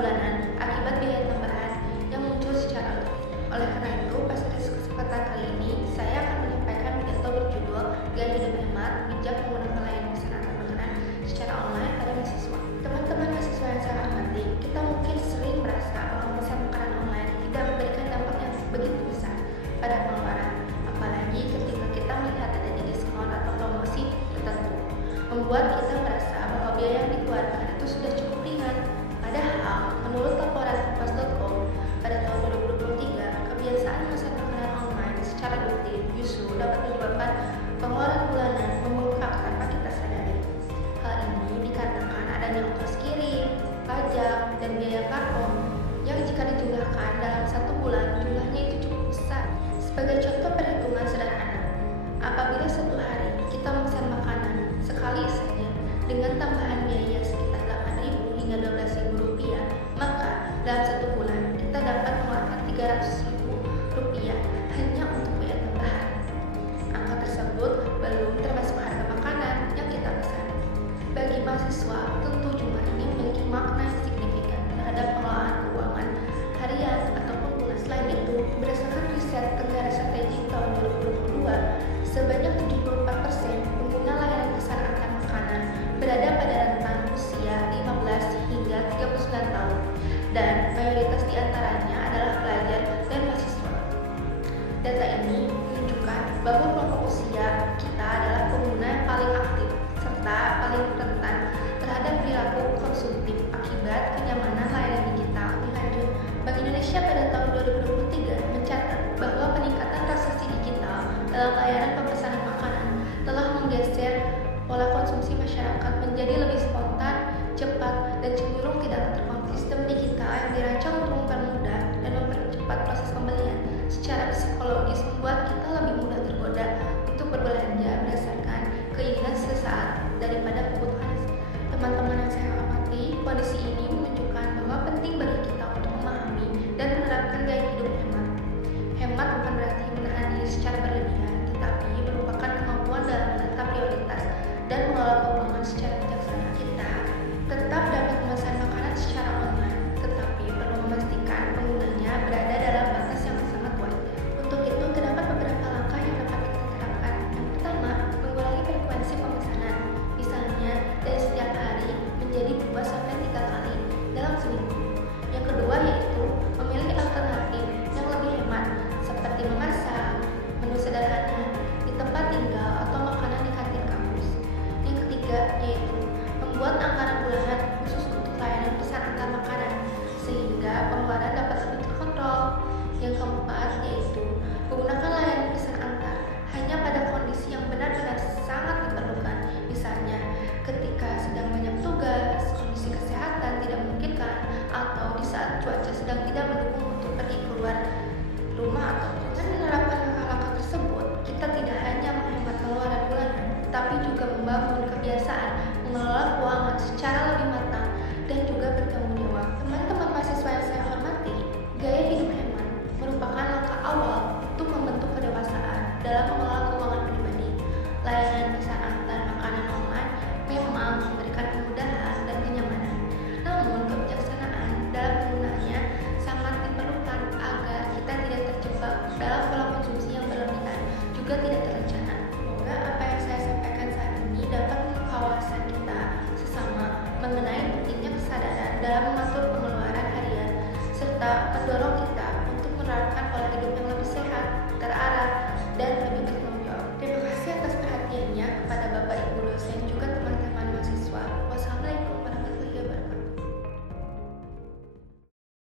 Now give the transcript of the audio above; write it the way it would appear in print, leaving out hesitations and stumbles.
bulanan akibat biaya tambahan yang muncul secara otomatis. Oleh karena itu, pada kesempatan kali ini, saya akan menyampaikan pidato berjudul Gaya Hidup Hemat, Bijak Menggunakan Layanan Pesan Antar Makanan secara online pada mahasiswa. Teman-teman mahasiswa yang saya hormati, kita mungkin sering merasa bahwa pesan makanan online tidak memberikan dampak yang begitu besar pada pengeluaran, apalagi ketika kita melihat adanya diskon atau promosi tertentu, membuat kita merasa bahwa biaya yang dikeluarkan itu sudah cukup ringan. Padahal, menurut laporan kompas.com pada tahun 2023, kebiasaan memesan makanan online secara rutin justru dapat menyebabkan pengeluaran bulanan membengkak tanpa kita sadari. Hal ini dikarenakan adanya ongkos kirim, pajak, dan biaya kargo yang jika dijumlahkan dalam satu bulan jumlahnya itu cukup besar. Sebagai contoh perhitungan sederhana, apabila satu hari kita memesan makanan sekali saja dengan tambahan biaya sekitar 8.000 hingga 12.000 rupiah, maka dalam satu bulan kita dapat mengeluarkan 300.000 rupiah hanya untuk biaya tambahan. Angka tersebut belum termasuk harga makanan yang kita pesan. Bagi mahasiswa, tentu jumlah ini memiliki makna yang signifikan terhadap pengelolaan keuangan harian ataupun bulan. Selain itu, berdasarkan riset Tenggara Strategik tahun 2022, sebanyak 74% pengguna layanan pesan antar makanan berada pada rentang usia 15 hingga 39 tahun, dan mayoritas diantaranya adalah pelajar dan mahasiswa. Data ini menunjukkan bahwa kelompok usia kita adalah pengguna yang paling aktif serta paling rentan terhadap perilaku konsumtif akibat kenyamanan layanan digital. Lebih lanjut, Bank Indonesia pada tahun 2023 mencatat bahwa peningkatan transaksi digital dalam layanan pemesanan makanan telah menggeser pola konsumsi masyarakat menjadi lebih spontan, cepat, dan cenderung tidak terkontrol. Sistem digital yang dirancang untuk mempermudah dan mempercepat proses pembelian secara psikologis membuat kita lebih mudah tergoda untuk berbelanja berdasarkan keinginan sesaat daripada kebutuhan. Teman-teman yang saya hormati, kondisi